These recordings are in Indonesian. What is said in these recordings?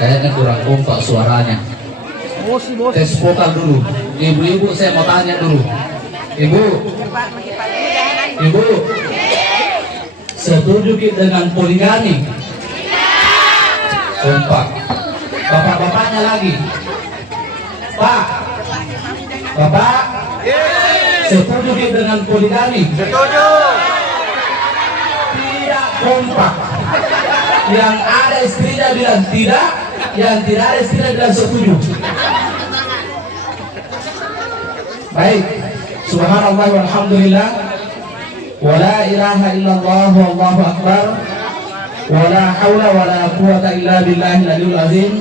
Kayaknya kurang kompak suaranya. Tes vokal dulu. Ibu-ibu saya mau tanya dulu. Ibu, setuju dengan poligami? Kompak. Bapak-bapaknya lagi. Pak, Bapak, setuju dengan poligami? Setuju. Tidak kompak. Yang ada istrinya bilang tidak, yang tidak ada istrinya bilang setuju. Baik, subhanallah walhamdulillah, wala ilaha illallah wallahu akbar, wala hawla wala quwata illa billahil aliyul azim.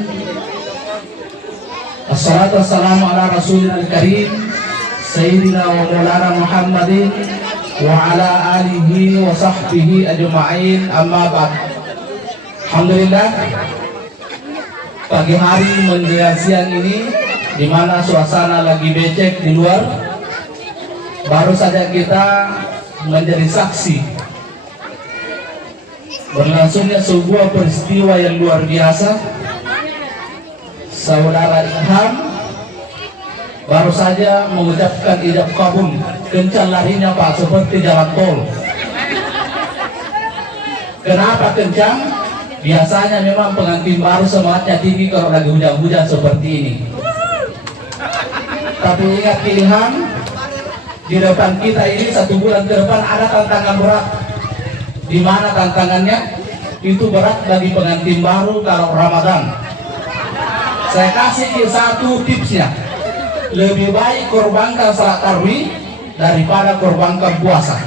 Assalatu wassalamu ala rasulina al-karim sayyidina wa maulana Muhammadin wa ala alihi wa sahbihi ajma'in, amma ba'd. Alhamdulillah, pagi hari menjelang siang ini, di mana suasana lagi becek di luar, baru saja kita menjadi saksi berlangsungnya sebuah peristiwa yang luar biasa. Saudara Ilham baru saja mengucapkan ijab kabul, kencang larinya Pak, seperti jalan tol. Kenapa kencang? Biasanya memang pengantin baru semangatnya tinggi kalau lagi hujan-hujan seperti ini. Tapi ingat Ilham, di depan kita ini 1 bulan ke depan ada tantangan berat. Di mana tantangannya? Itu berat bagi pengantin baru kalau Ramadan. Saya kasih satu tipsnya. Lebih baik korbankan salat tarawih daripada korbankan puasa.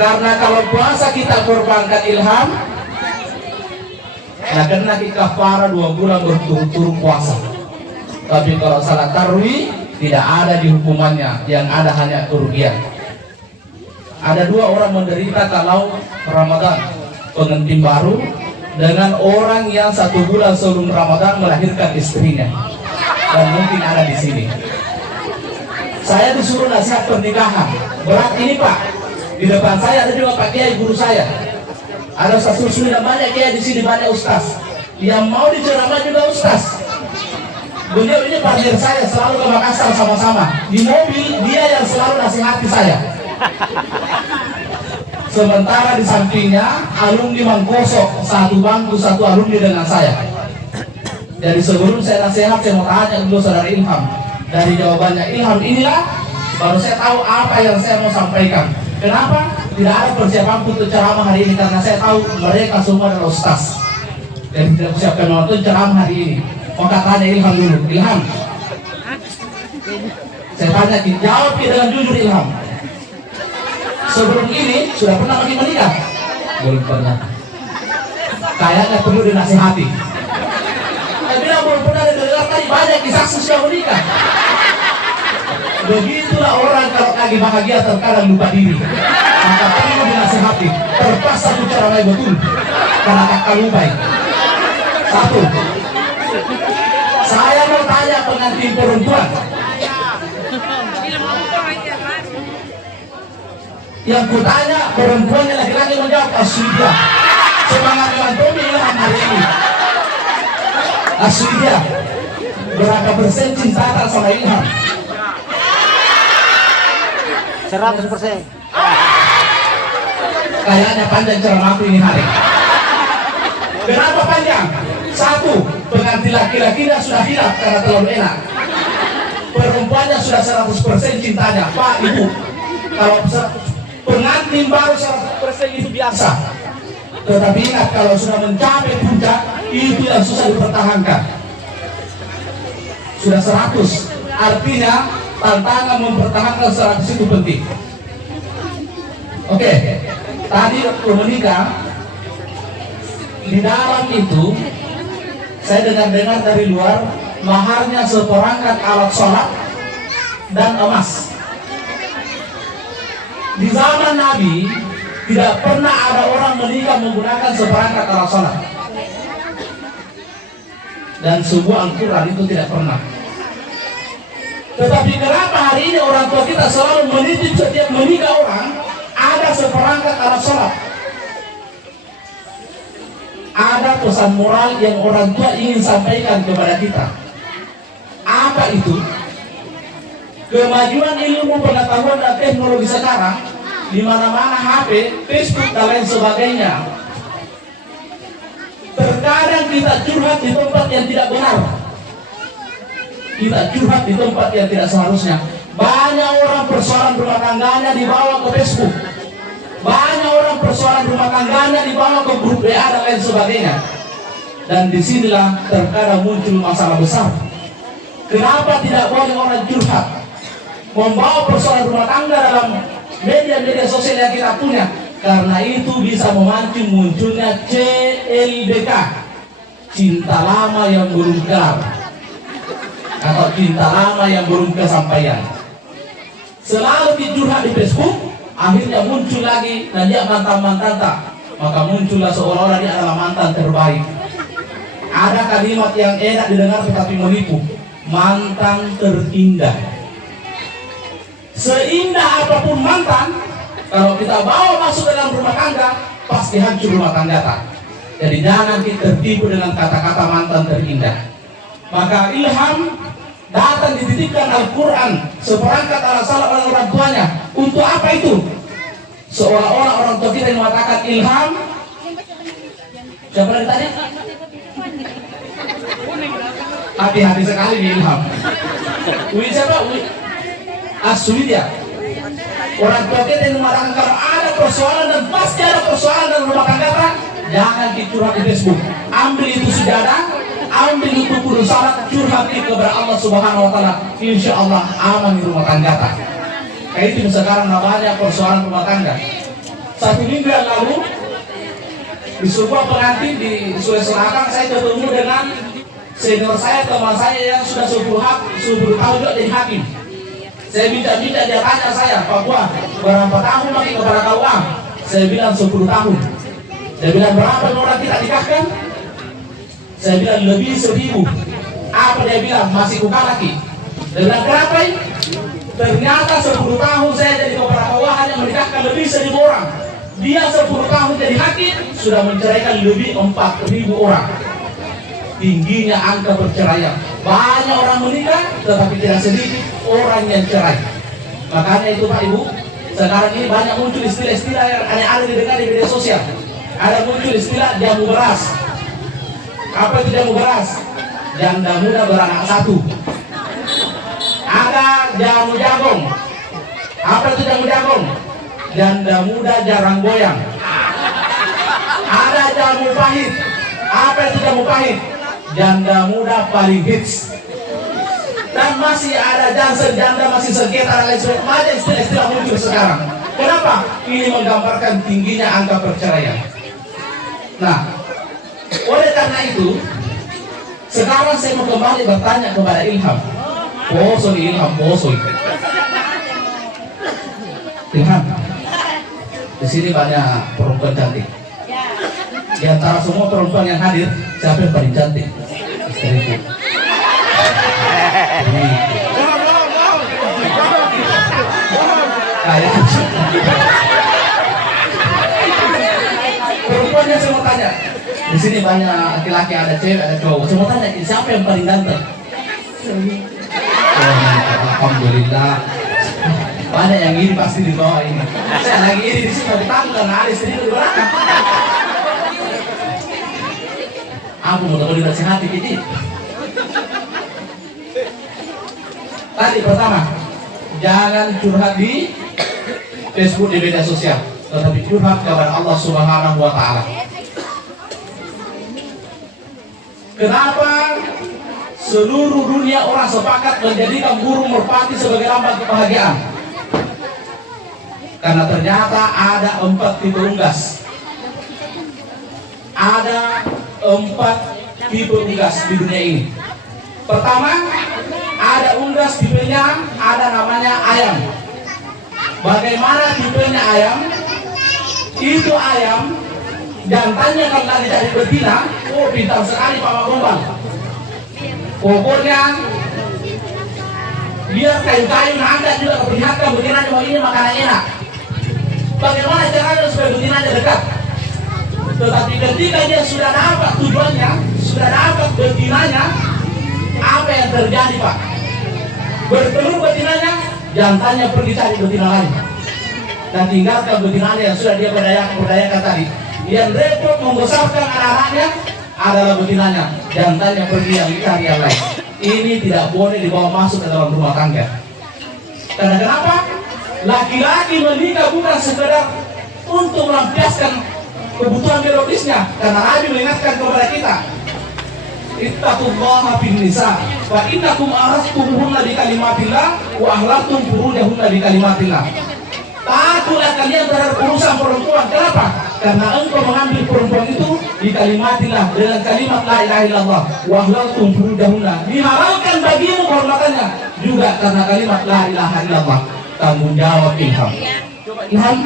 Karena kalau puasa kita korbankan Ilham, nah kena kafara 2 bulan berturut-turut puasa. Tapi kalau salat tarawih tidak ada di hukumannya, yang ada hanya kerugian. Ada 2 orang menderita kalau Ramadan, pengantin baru dengan orang yang 1 bulan sebelum Ramadan melahirkan istrinya, dan mungkin ada di sini. Saya disuruh nasihat pernikahan, berat ini Pak. Di depan saya ada juga Pak Kiai, guru saya. Ada Ustaz Rusli dan banyak Kiai di sini, banyak Ustaz. Yang mau diceramah juga Ustaz. Beliau ini partner saya, selalu ke Makassar sama-sama. Di mobil dia yang selalu nasihati saya. Sementara di sampingnya alumni Mangkoso, 1 bangku 1 alumni dengan saya. Jadi sebelum saya nasihat, saya mau tanya dulu saudara Ilham. Dari jawabannya Ilham inilah, baru saya tahu apa yang saya mau sampaikan. Kenapa? Tidak ada persiapan untuk ceramah hari ini, karena saya tahu mereka semua adalah ustaz. Dan tidak persiapkan untuk ceramah hari ini. Maka tanya Ilham dulu. Ilham, saya tanya, jawab dengan jujur Ilham. Sebelum ini sudah pernah lagi menikah? Belum pernah. Kayaknya perlu dinasihati. Saya bilang belum pernah dengar tadi banyak kisah sudah menikah. Begitulah orang kalau lagi bahagia terkadang lupa diri. Maka perlu dinasihati. Terpaksa bicara baik betul, karena kakak lupa. 1. Saya mau tanya pengantin perempuan. Yang kutanya perempuannya laki-laki menjawab Aswidia. Semangat Mantomi Ilham hari ini. Aswidia, berapa persen cinta sama Ilham? 100%. Kayaknya panjang ceramahku ini hari. Kenapa panjang? 1, pengantin laki-lakinya sudah hilang karena terlalu enak. Perempuannya sudah 100% cintanya. Pak, Ibu, kalau pengantin baru 100% itu biasa. Tetapi ingat, kalau sudah mencapai puncak, itu yang susah dipertahankan. Sudah 100, artinya tantangan mempertahankan 100 itu penting. Oke, tadi waktu menikah, di dalam itu saya dengar-dengar dari luar, maharnya seperangkat alat sholat dan emas. Di zaman Nabi tidak pernah ada orang menikah menggunakan seperangkat alat sholat dan sebuah Al-Quran, itu tidak pernah. Tetapi kenapa hari ini orang tua kita selalu menitip setiap menikah orang ada seperangkat alat sholat, ada pesan moral yang orang tua ingin sampaikan kepada kita. Apa itu? Kemajuan ilmu pengetahuan dan teknologi sekarang, di mana-mana HP, Facebook dan lain sebagainya. Terkadang kita curhat di tempat yang tidak benar. Kita curhat di tempat yang tidak seharusnya. Banyak orang persoalan rumah tangganya dibawa ke Facebook. Banyak orang persoalan rumah tangganya dibawa ke grup WA dan lain sebagainya. Dan disinilah terkadang muncul masalah besar. Kenapa tidak boleh orang curhat? Membawa persoalan rumah tangga dalam media-media sosial yang kita punya, karena itu bisa memancing munculnya CLBK, cinta lama yang belum kelar, atau cinta lama yang belum kesampaian. Selalu dicurhat di Facebook, akhirnya muncul lagi dan dia mantan-mantan tak, maka muncullah seolah-olah dia adalah mantan terbaik. Ada kalimat yang enak didengar tetapi menipu, mantan terindah. Seindah apapun mantan, kalau kita bawa masuk dalam rumah tangga, pasti hancur rumah tangga tak. Jadi jangan kita tertipu dengan kata-kata mantan terindah. Maka ilham datang dititipkan Al-Quran seperangkat alat salah oleh orang tuanya. Untuk apa itu? Seolah-olah orang tua kita yang mengatakan ilham. Siapa yang tanya? Hati-hati sekali di ilham. Siapa? Aswidya. Orang tua kita yang mengatakan kalau ada persoalan, dan pasti ada persoalan dalam rumah tangga, jangan dicurhat di Facebook. Ambil itu sejadah, ambil itu kudu salat, curhat kepada Allah Subhanahu Wa Taala. Insya Allah aman di rumah tangga. Kayak itu sekarang namanya persoalan rumah tangga. 1 minggu yang lalu di sebuah pengantin di Sulawesi Selatan, saya ketemu dengan senior saya, teman saya yang sudah 10 tahun juga jadi hakim. Saya minta dia tanya saya, Pak Buah, berapa tahun lagi kepada KUA? Saya bilang 10 tahun. Saya bilang berapa orang kita nikahkan? Saya bilang lebih 1000. Apa dia bilang? Masih bukan lagi. Dia bilang berapa ini? Ternyata 10 tahun saya jadi kepada KUA hanya menikahkan lebih 1000 orang. Dia 10 tahun jadi hakim sudah menceraikan lebih 4000 orang. Tingginya angka perceraian. Banyak orang menikah tetapi tidak sedikit orang yang cerai. Makanya itu Pak Ibu, sekarang ini banyak muncul istilah-istilah yang aneh-aneh didengar di media sosial. Ada muncul istilah jamu beras. Apa itu jamu beras? Janda muda beranak 1. Ada jamu jagung. Apa itu jamu jagung? Janda muda jarang goyang. Ada jamu pahit. Apa itu jamu pahit? Janda muda paling hits. Dan masih ada janda masih sengketa dan lain sebagainya. Banyak istilah-istilah muncul sekarang. Kenapa? Ini menggambarkan tingginya angka perceraian. Nah, oleh karena itu, sekarang saya mau kembali bertanya kepada Ilham. Poso di Ilham, poso. Ilham, di sini banyak perempuan cantik. Di antara semua perempuan yang hadir, siapa yang paling cantik? Istriku. Kayak perempuannya saya mau tanya. Di sini banyak laki-laki, ada cewek, ada cowok. Saya mau tanya, siapa yang paling ganteng? Alhamdulillah. Banyak yang ini pasti di bawah ini. Saya lagi ini di sini ditanggung karena ada istri di belakang. Aku mau tahu dinasihati gitu. Tadi pertama, jangan curhat di Facebook, di media sosial, tetapi curhat kepada Allah Subhanahu Wa Taala. Kenapa seluruh dunia orang sepakat menjadikan burung merpati sebagai lambang kebahagiaan? Karena ternyata ada 4 tipe unggas. Ada 4 tipe unggas di dunia ini. Pertama, ada unggas tipenya, ada namanya ayam. Bagaimana tipenya ayam? Itu ayam jantannya kalau lagi cari betina, pintar sekali Pak Gombal. Pokoknya biar kayu-kayu Anda juga keperlihatkan betinanya bahwa ini makanan enak. Bagaimana caranya supaya betinanya dekat? Tetapi ketika dia sudah dapat tujuannya, sudah dapat betinanya, apa yang terjadi Pak? Bertelur betinanya, jantannya pergi cari betina lain dan tinggalkan betinanya yang sudah dia berdayakan tadi. Yang repot membesarkan anak-anaknya adalah betinanya, jantannya pergi yang cari yang lain. Ini tidak boleh dibawa masuk ke dalam rumah tangga. Karena kenapa? Laki-laki menikah bukan sekedar untuk melampiaskan kebutuhan biologisnya, karena Nabi mengingatkan kepada kita, ittaqullaha fin nisa wa innakum arastumuhunna bi kalimatillah wa ahlaqtum furujahunna bi kalimatillah. Takutlah kalian terhadap urusan perempuan. Kenapa? Karena engkau mengambil perempuan itu di kalimatillah, dengan kalimat la ilaha illallah, wa ahlaqtum furujahunna, dihalalkan bagimu kehormatannya juga karena kalimat la ilaha illallah. Tanggung jawab Ilham. Ilham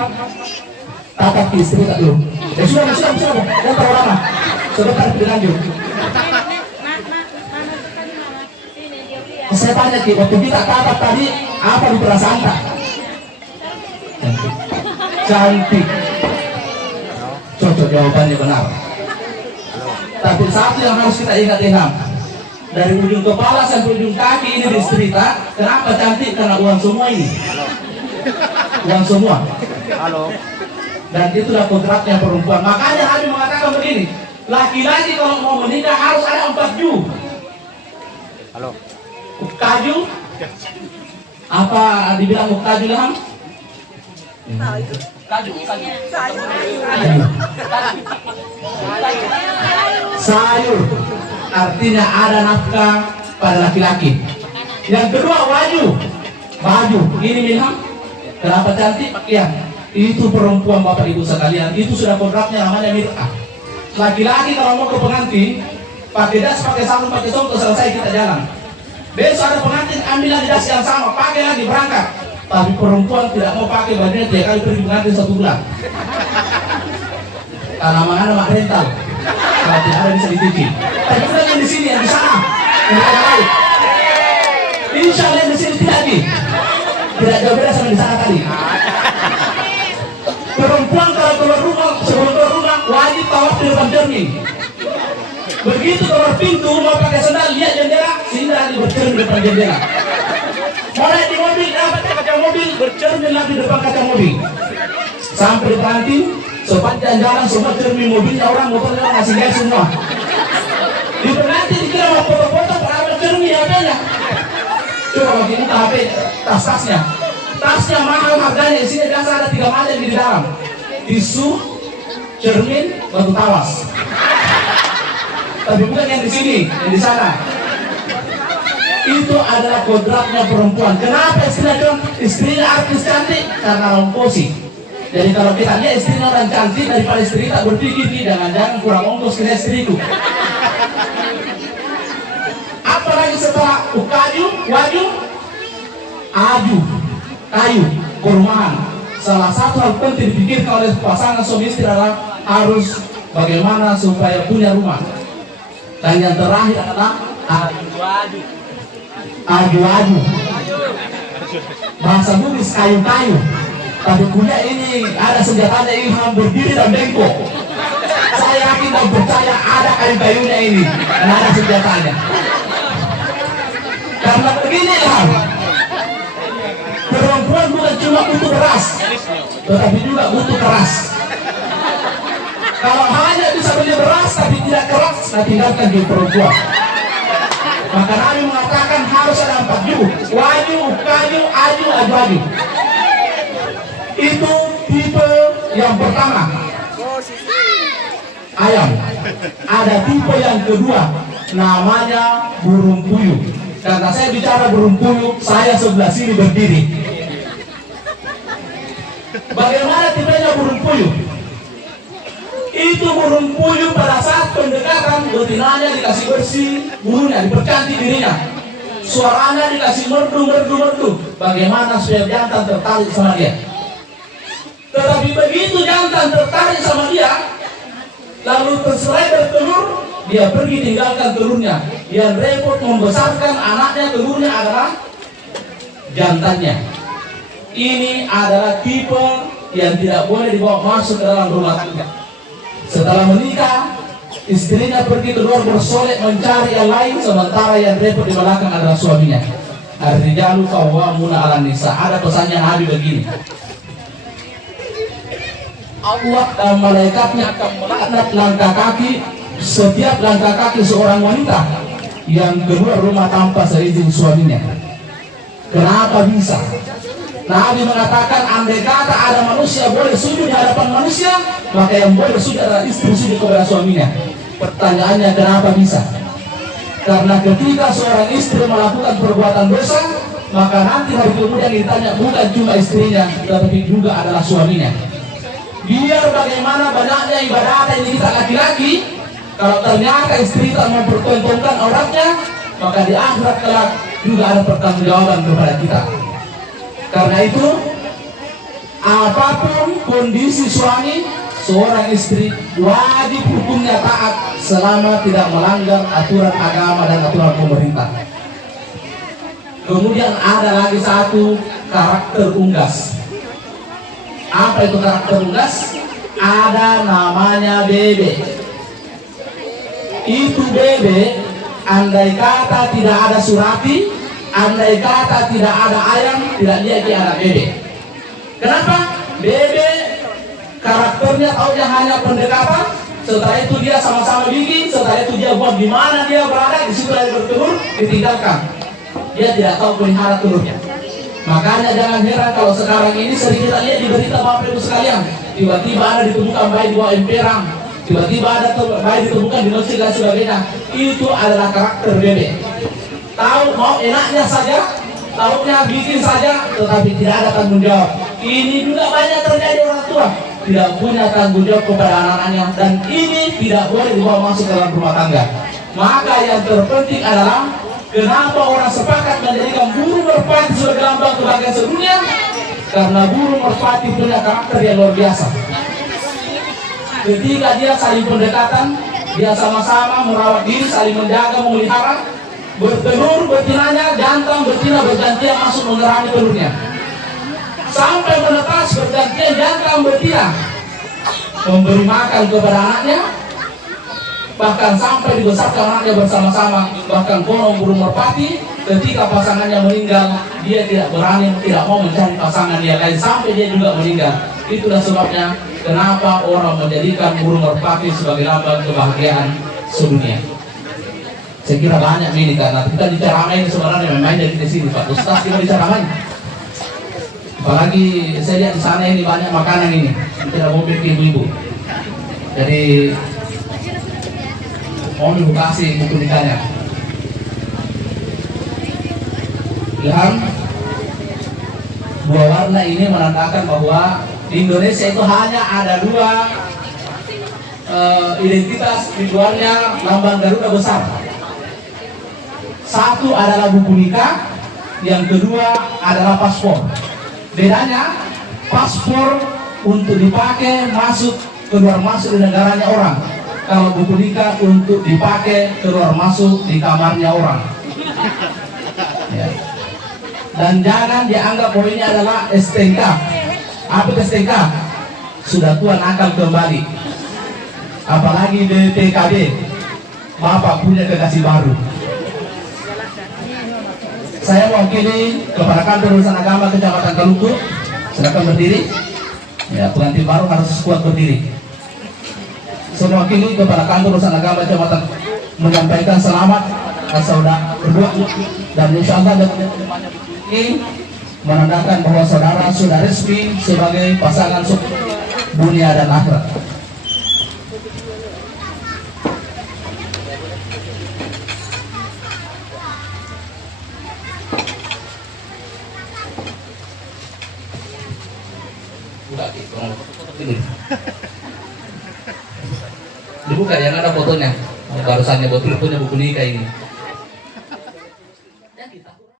tatap istri tak dulu. Sudah, jangan terlalu lama. Sebentar dilanjut. Saya tanya Ki, waktu kita tatap tadi apa di perasaan tak? Cantik. Cocok, jawabannya benar. Tapi satu yang harus kita ingat Ilham, dari ujung kepala sampai ujung kaki ini dicerita. Kenapa cantik? Karena uang semua ini. Uang semua. Halo. Dan itulah kontraknya perempuan. Makanya Nabi mengatakan begini, laki-laki kalau mau menikah harus ada 4 ju. Halo. Kaju. Apa dibilang kaju Ilham? Kaju. Sayur. Artinya ada nafkah pada laki-laki. Yang kedua waju. Baju. Ini Ilham. Kenapa cantik? Pakaian. Itu perempuan Bapak Ibu sekalian, itu sudah kontraknya, namanya mir'ah. Laki-laki kalau mau ke pengantin, pakai das, pakai sarung, pakai songkok, selesai kita jalan. Besok ada pengantin, ambil lagi das yang sama, pakai lagi, berangkat. Tapi perempuan tidak mau pakai bajunya 3 kali pergi pengantin 1 bulan. Karena mana mak rental, kalau tidak ada bisa dicuci. Tapi bukan yang di sini, yang di sana, yang di lain. Insya Allah yang di sini tidak jauh beda sama di sana tadi. Perempuan kalau keluar rumah, sebelum keluar rumah wajib tawaf di depan cermin. Begitu keluar pintu mau pakai sandal, lihat jendela, sehingga lagi bercermin di depan jendela. Mulai di mobil, dapat kaca mobil, bercermin lagi di depan kaca mobil. Sampai di kantin, sepanjang jalan semua cermin mobilnya orang, motornya masih lihat semua. Di pengantin dikira mau foto-foto, padahal cermin HP-nya. Coba bagi muka HP, tas-tasnya. Tasnya mahal harganya, isinya biasa ada 3 macam di dalam. Tisu, cermin, batu tawas. Tapi bukan yang di sini, yang di sana. Itu adalah kodratnya perempuan. Kenapa istrinya artis cantik? Karena ongkosi. Jadi kalau kita lihat istrinya orang cantik, daripada istri tak berpikir, jangan-jangan kurang ongkos kena istriku. Apalagi setelah ukaju, waju, aju, kayu, perumahan. Salah satu hal penting dipikirkan oleh pasangan suami istri adalah harus bagaimana supaya punya rumah. Dan yang terakhir adalah aju-aju. Aju-aju. Bahasa Bugis kayu-kayu. Tapi punya ini ada senjatanya, Ilham berdiri dan bengkok. Saya yakin dan percaya ada kayu-kayunya ini dan ada senjatanya. Karena begini Ilham, perempuan bukan cuma butuh beras, tetapi juga butuh keras. Kalau hanya bisa beli beras tapi tidak keras, nah tinggalkan di perempuan. Maka Nabi mengatakan harus ada 4 ju, waju, kayu, aju, aju. Itu tipe yang pertama, ayam. Ada tipe yang kedua, namanya burung puyuh. Karena saya bicara burung puyuh, saya sebelah sini berdiri. Bagaimana tipenya burung puyuh? Itu burung puyuh pada saat pendekatan, betinanya dikasih bersih, bulunya dipercantik dirinya, suaranya dikasih merdu. Bagaimana supaya jantan tertarik sama dia? Tetapi begitu jantan tertarik sama dia, lalu selesai bertelur, dia pergi tinggalkan telurnya. Dia repot membesarkan anaknya, telurnya adalah jantannya. Ini adalah tipe yang tidak boleh dibawa masuk ke dalam rumah tangga. Setelah menikah, istrinya pergi keluar bersolek mencari yang lain, sementara yang repot di belakang adalah suaminya. Ar-rijalu qawwamuna 'alan nisa. Ada pesannya Nabi begini. Allah dan malaikatnya akan melaknat langkah kaki, setiap langkah kaki seorang wanita yang keluar rumah tanpa seizin suaminya. Kenapa bisa? Nabi mengatakan, andai kata ada manusia boleh sujud di hadapan manusia, maka yang boleh sujud adalah istri sujud kepada suaminya. Pertanyaannya, kenapa bisa? Karena ketika seorang istri melakukan perbuatan dosa, maka nanti hari kemudian ditanya bukan cuma istrinya, tetapi juga adalah suaminya. Biar bagaimana banyaknya ibadah ini kita laki-laki, kalau ternyata istri tak mempertontonkan auratnya, maka di akhirat kelak juga ada pertanggungjawaban kepada kita. Karena itu, apapun kondisi suami, seorang istri wajib hukumnya taat selama tidak melanggar aturan agama dan aturan pemerintah. Kemudian ada lagi satu karakter unggas. Apa itu karakter unggas? Ada namanya bebek. Itu bebek, andai kata tidak ada surati, andai kata tidak ada ayam, tidak dia ada bebek. Kenapa? Bebek karakternya taunya hanya pendekatan, setelah itu dia sama-sama bikin, setelah itu dia buat di mana dia berada, di situ dia bertelur, ditinggalkan. Dia tidak tahu pelihara telurnya. Makanya jangan heran kalau sekarang ini sering kita lihat di berita Bapak Ibu sekalian, tiba-tiba ada ditemukan bayi di bawah emperan, tiba-tiba ada bayi ditemukan di masjid dan sebagainya. Itu adalah karakter bebek. Tahu mau enaknya saja, tahunya bikin saja, tetapi tidak ada tanggung jawab. Ini juga banyak terjadi orang tua tidak punya tanggung jawab kepada anak-anaknya, dan ini tidak boleh dibawa masuk dalam rumah tangga. Maka yang terpenting adalah kenapa orang sepakat menjadikan burung merpati sebagai lambang kebahagiaan sedunia? Karena burung merpati punya karakter yang luar biasa. Ketika dia saling pendekatan, dia sama-sama merawat diri, saling menjaga, memelihara, bertelur betinanya, jantan betina bergantian masuk mengerami telurnya. Sampai menetas bergantian jantan betina memberi makan kepada anaknya, bahkan sampai dibesarkan anaknya bersama-sama. Bahkan konon burung merpati ketika pasangannya meninggal, dia tidak berani, tidak mau mencari pasangan dia lain sampai dia juga meninggal. Itulah sebabnya kenapa orang menjadikan burung merpati sebagai lambang kebahagiaan sedunia. Saya kira banyak ini, karena kita diceramain sebenarnya memang dari di sini Pak Ustaz, kita diceramain. Apalagi saya lihat di sana ini banyak makanan ini, tidak mau bikin ibu-ibu. Jadi mohon ibu kasih buku nikahnya. Lihat, dua warna ini menandakan bahwa di Indonesia itu hanya ada dua identitas di luarnya lambang Garuda besar. Satu adalah buku nikah, yang kedua adalah paspor. Bedanya, paspor untuk dipakai masuk keluar masuk di negaranya orang. Kalau buku nikah untuk dipakai keluar masuk di kamarnya orang. Ya. Dan jangan dianggap bahwa ini adalah STNK. Apa STNK? Sudah tua nakal kembali. Apalagi BPKB, Bapak punya kekasih baru. Saya mewakili kepada kantor urusan agama Kecamatan Kaluku, silakan berdiri. Ya, pengantin baru harus kuat berdiri. Saya mewakili kepada kantor urusan agama Kecamatan menyampaikan selamat saudara berdua, dan insya Allah ini menandakan bahwa saudara sudah resmi sebagai pasangan dunia dan akhirat. Ini dibuka yang ada fotonya, barusannya betul punya buku nikah ini.